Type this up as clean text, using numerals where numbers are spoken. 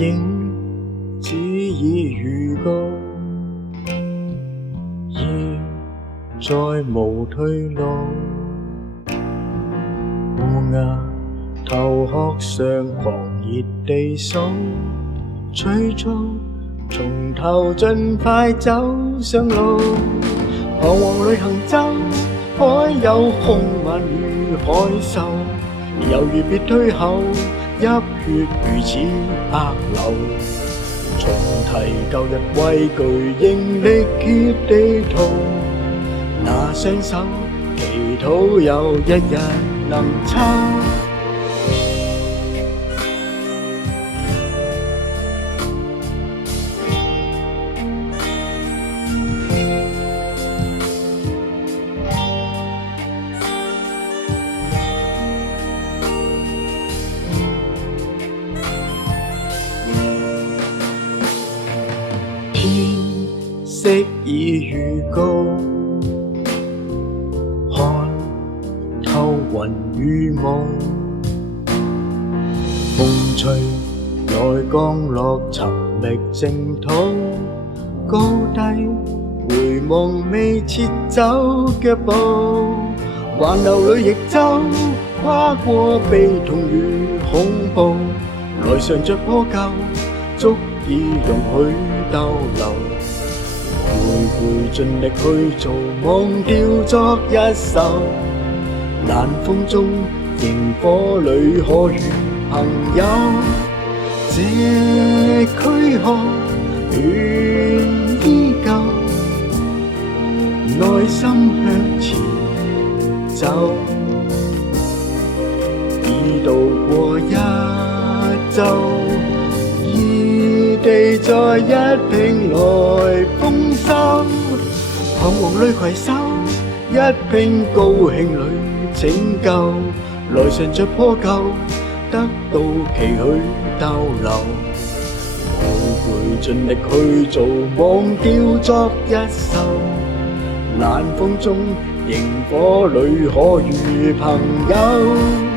影只已預告，已再無退路。烏鴉頭殼上狂熱地數，催促從頭盡快走上路。彷徨旅行舟，海有兇猛與海獸，猶豫別退後，泣血如似白流。重提舊日畏懼，仍力竭地逃。拿雙手祈禱有一日能抽。天色已預告，看透雲與霧，風吹來降落尋覓淨土，高低回望未撤走腳步，環流裏逆走，跨過悲痛與恐怖，來嘗着破舊，足以容許逗留，每回盡力去做，忘掉昨日愁。冷風中，螢火裏可遇朋友，這軀殼願依舊，內心向前走，已度過一週。地在一拼來豐收，彷徨裏攜手，一拼高興裏拯救，來嘗着破舊，得到期許逗留，每回盡力去做，忘掉昨日愁。冷風中，螢火裏可遇朋友。